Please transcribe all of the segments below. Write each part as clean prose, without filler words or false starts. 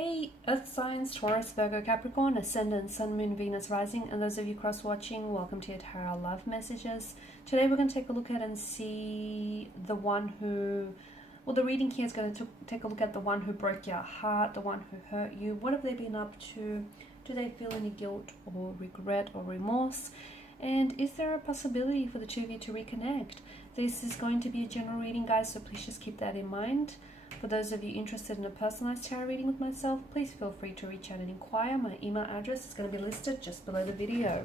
Hey, Earth signs, Taurus, Virgo, Capricorn, Ascendant, Sun, Moon, Venus, Rising, and those of you cross-watching, welcome to your Tarot Love Messages. Today we're going to take a look at and see the one who, well, the reading here is going to take a look at the one who broke your heart, the one who hurt you. What have they been up to? Do they feel any guilt or regret or remorse? And is there a possibility for the two of you to reconnect? This is going to be a general reading, guys, so please just keep that in mind. For those of you interested in a personalized tarot reading with myself, please feel free to reach out and inquire. My email address is going to be listed just below the video.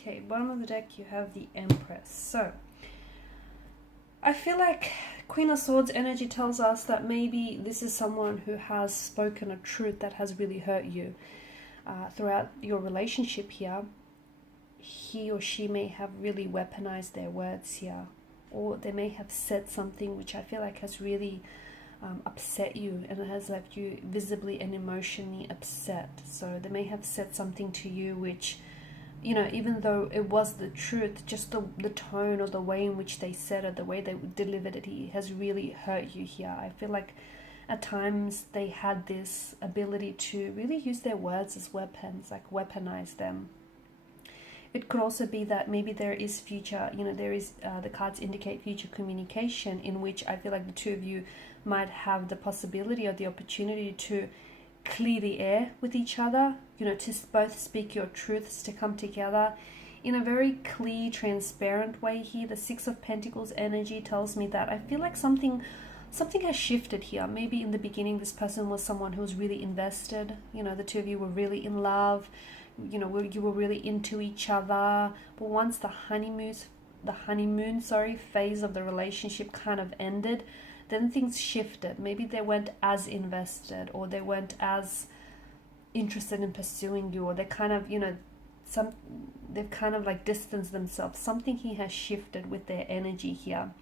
Okay, bottom of the deck you have the Empress. So, I feel like Queen of Swords energy tells us that maybe this is someone who has spoken a truth that has really hurt you. Throughout your relationship here, he or she may have really weaponized their words here. Or they may have said something which I feel like has really upset you and it has left you visibly and emotionally upset. So they may have said something to you which, you know, even though it was the truth, just the tone or the way in which they said it, the way they delivered it, has really hurt you here. I feel like at times they had this ability to really use their words as weapons, like weaponize them. It could also be that maybe there is future, you know, there is, the cards indicate future communication in which I feel like the two of you might have the possibility or the opportunity to clear the air with each other, you know, to both speak your truths, to come together in a very clear, transparent way here. The Six of Pentacles energy tells me that I feel like something has shifted here. Maybe in the beginning this person was someone who was really invested, you know, the two of you were really in love, you know, you were really into each other, but once the honeymoon phase of the relationship kind of ended, then things shifted. Maybe they weren't as invested, or they weren't as interested in pursuing you, or they kind of, you know, they've kind of like distanced themselves. Something here has shifted with their energy here.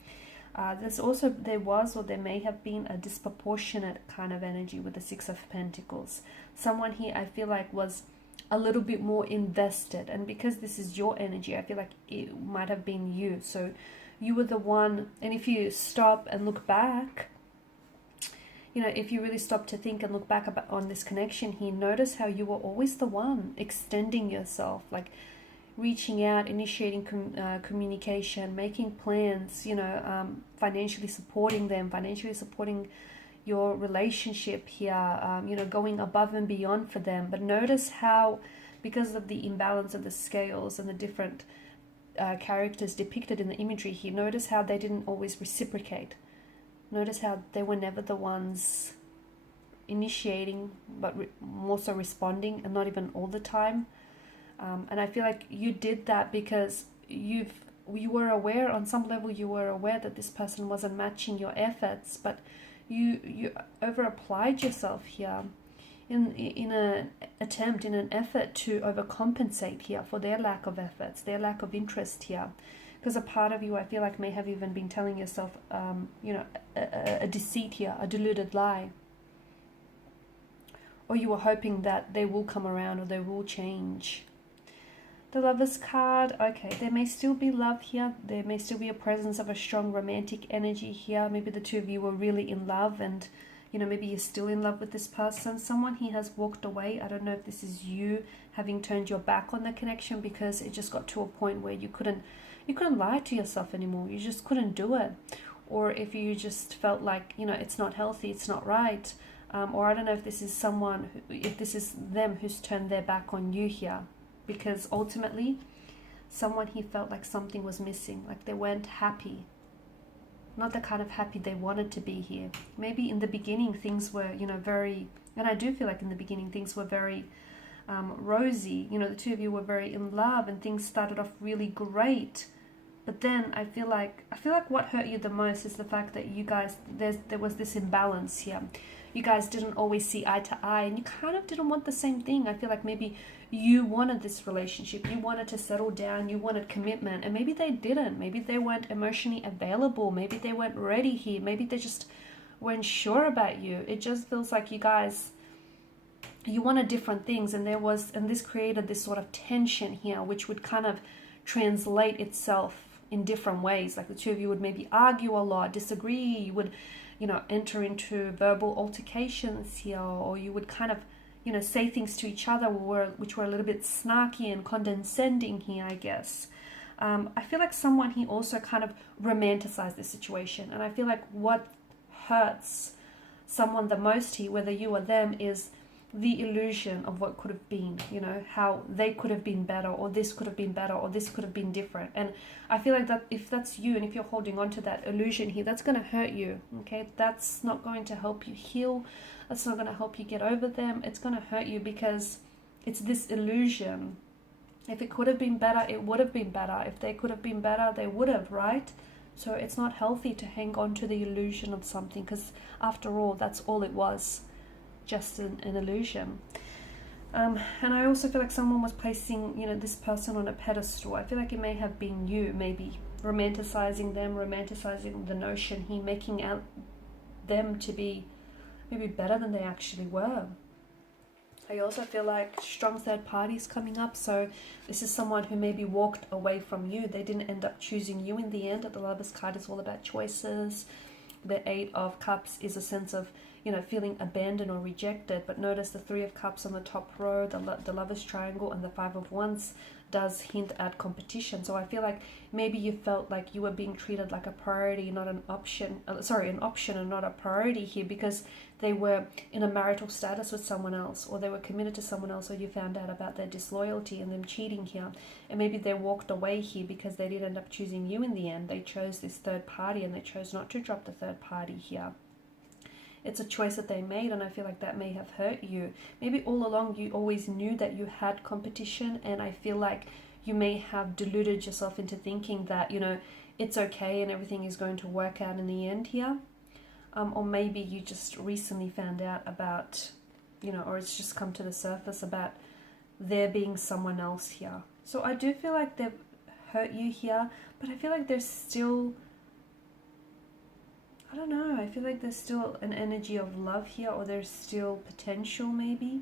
There may have been a disproportionate kind of energy with the Six of Pentacles. Someone here I feel like was a little bit more invested, and because this is your energy, I feel like it might have been you. So you were the one, and if you stop and look back, you know, if you really stop to think and look back on this connection here, notice how you were always the one extending yourself, like reaching out, initiating communication, making plans, you know, financially supporting them, financially supporting your relationship here, you know, going above and beyond for them. But notice how, because of the imbalance of the scales and the different characters depicted in the imagery here, notice how they didn't always reciprocate. Notice how they were never the ones initiating, but more so responding, and not even all the time. And I feel like you did that because you were aware, on some level you were aware that this person wasn't matching your efforts, but you over applied yourself here in an attempt, in an effort to overcompensate here for their lack of efforts, their lack of interest here. Because a part of you, I feel like, may have even been telling yourself, you know, a deceit here, a deluded lie. Or you were hoping that they will come around or they will change. The Lovers card, okay, there may still be love here. There may still be a presence of a strong romantic energy here. Maybe the two of you were really in love, and, you know, maybe you're still in love with this person. Someone here has walked away. I don't know if this is you having turned your back on the connection because it just got to a point where you couldn't lie to yourself anymore. You just couldn't do it. Or if you just felt like, you know, it's not healthy, it's not right. Or I don't know if this is someone, if this is them who's turned their back on you here. Because ultimately, someone here felt like something was missing, like they weren't happy. not the kind of happy they wanted to be here. Maybe in the beginning things were, you know, very, and I do feel like in the beginning things were very rosy. You know, the two of you were very in love and things started off really great. But then I feel like what hurt you the most is the fact that you guys, there was this imbalance here. You guys didn't always see eye to eye, and you kind of didn't want the same thing. I feel like maybe you wanted this relationship, you wanted to settle down, you wanted commitment, and maybe they didn't. Maybe they weren't emotionally available, maybe they weren't ready here, maybe they just weren't sure about you. It just feels like you guys, you wanted different things, and this created this sort of tension here, which would kind of translate itself in different ways. Like the two of you would maybe argue a lot, disagree, you would, you know, enter into verbal altercations here, or you would kind of, you know, say things to each other which were a little bit snarky and condescending here, I guess. I feel like someone here also kind of romanticized the situation, and I feel like what hurts someone the most here, whether you or them, is the illusion of what could have been, you know, how they could have been better, or this could have been better, or this could have been different. And I feel like that if that's you, and if you're holding on to that illusion here, that's going to hurt you, okay? That's not going to help you heal. That's not going to help you get over them. It's going to hurt you because it's this illusion. If it could have been better, it would have been better. If they could have been better, they would have, right? So it's not healthy to hang on to the illusion of something, because after all, that's all it was. Just an illusion. And I also feel like someone was placing, you know, this person on a pedestal. I feel like it may have been you, maybe romanticizing them, romanticizing the notion here, making out them to be maybe better than they actually were. I also feel like strong third parties coming up. So this is someone who maybe walked away from you. They didn't end up choosing you in the end. The Lover's card is all about choices. The Eight of Cups is a sense of, you know, feeling abandoned or rejected. But notice the Three of Cups on the top row, the Lover's Triangle, and the Five of Wands does hint at competition. So I feel like maybe you felt like you were being treated like a priority, not an option. An option and not a priority here, because they were in a marital status with someone else, or they were committed to someone else, or you found out about their disloyalty and them cheating here. And maybe they walked away here because they did end up choosing you in the end. They chose this third party, and they chose not to drop the third party here. It's a choice that they made, and I feel like that may have hurt you. Maybe all along you always knew that you had competition, and I feel like you may have deluded yourself into thinking that, you know, it's okay and everything is going to work out in the end here. Or maybe you just recently found out about, you know, or it's just come to the surface about there being someone else here. So I do feel like they've hurt you here, but I feel like there's still, I don't know, I feel like there's still an energy of love here, or there's still potential maybe.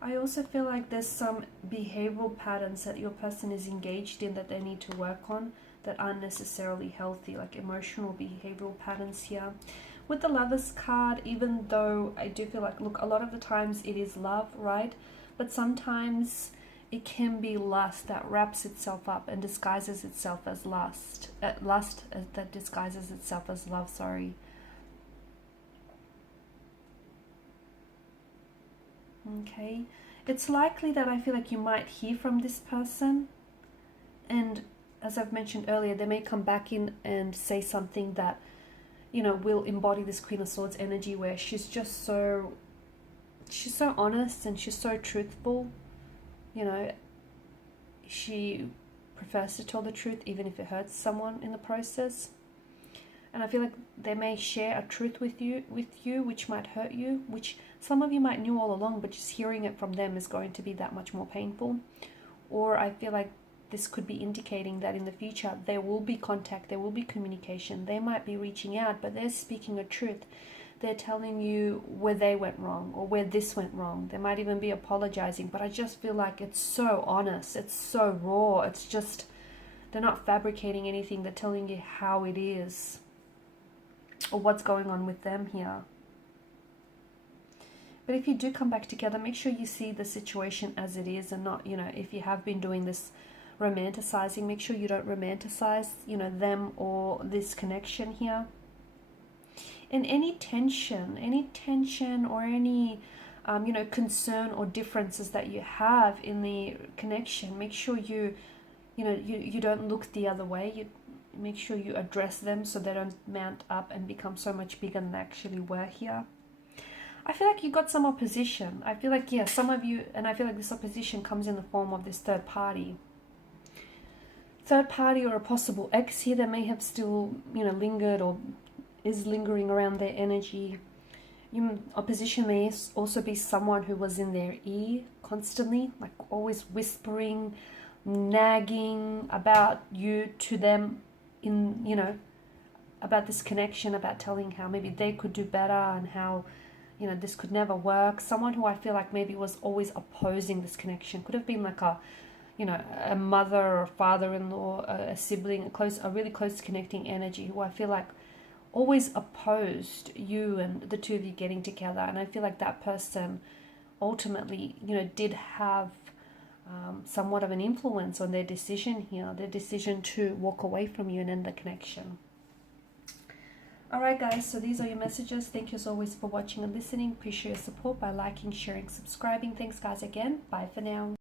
I also feel like there's some behavioral patterns that your person is engaged in that they need to work on that aren't necessarily healthy, like emotional behavioral patterns here. With the Lover's card, even though I do feel like, look, a lot of the times it is love, right? But sometimes it can be lust that wraps itself up and disguises itself as lust. Lust that disguises itself as love, sorry. Okay. It's likely that I feel like you might hear from this person, and as I've mentioned earlier, they may come back in and say something that, you know, will embody this Queen of Swords energy, where she's so honest and she's so truthful. You know, she prefers to tell the truth even if it hurts someone in the process. And I feel like they may share a truth with you which might hurt you, which some of you might knew all along, but just hearing it from them is going to be that much more painful. Or I feel like this could be indicating that in the future there will be contact, there will be communication. They might be reaching out, but they're speaking a truth. They're telling you where they went wrong or where this went wrong. They might even be apologizing, but I just feel like it's so honest, it's so raw. It's just, they're not fabricating anything. They're telling you how it is or what's going on with them here. But if you do come back together, make sure you see the situation as it is, and not, you know, if you have been doing this romanticizing, make sure you don't romanticize, you know, them or this connection here. And any tension or any, you know, concern or differences that you have in the connection, make sure you don't look the other way. You make sure you address them so they don't mount up and become so much bigger than they actually were here. I feel like you got some opposition. I feel like, yeah, some of you, and I feel like this opposition comes in the form of this third party. Third party or a possible ex here that may have still, you know, lingered or is lingering around their energy. Opposition may also be someone who was in their ear constantly, like always whispering, nagging about you to them, in, you know, about this connection, about telling how maybe they could do better and how, you know, this could never work. Someone who I feel like maybe was always opposing this connection. Could have been like a, you know, a mother or father-in-law, a sibling, a really close connecting energy, who I feel like always opposed you and the two of you getting together. And I feel like that person ultimately, you know, did have somewhat of an influence on their decision here, their decision to walk away from you and end the connection. Alright guys, so these are your messages. Thank you as always for watching and listening. Appreciate your support by liking, sharing, subscribing. Thanks guys again. Bye for now.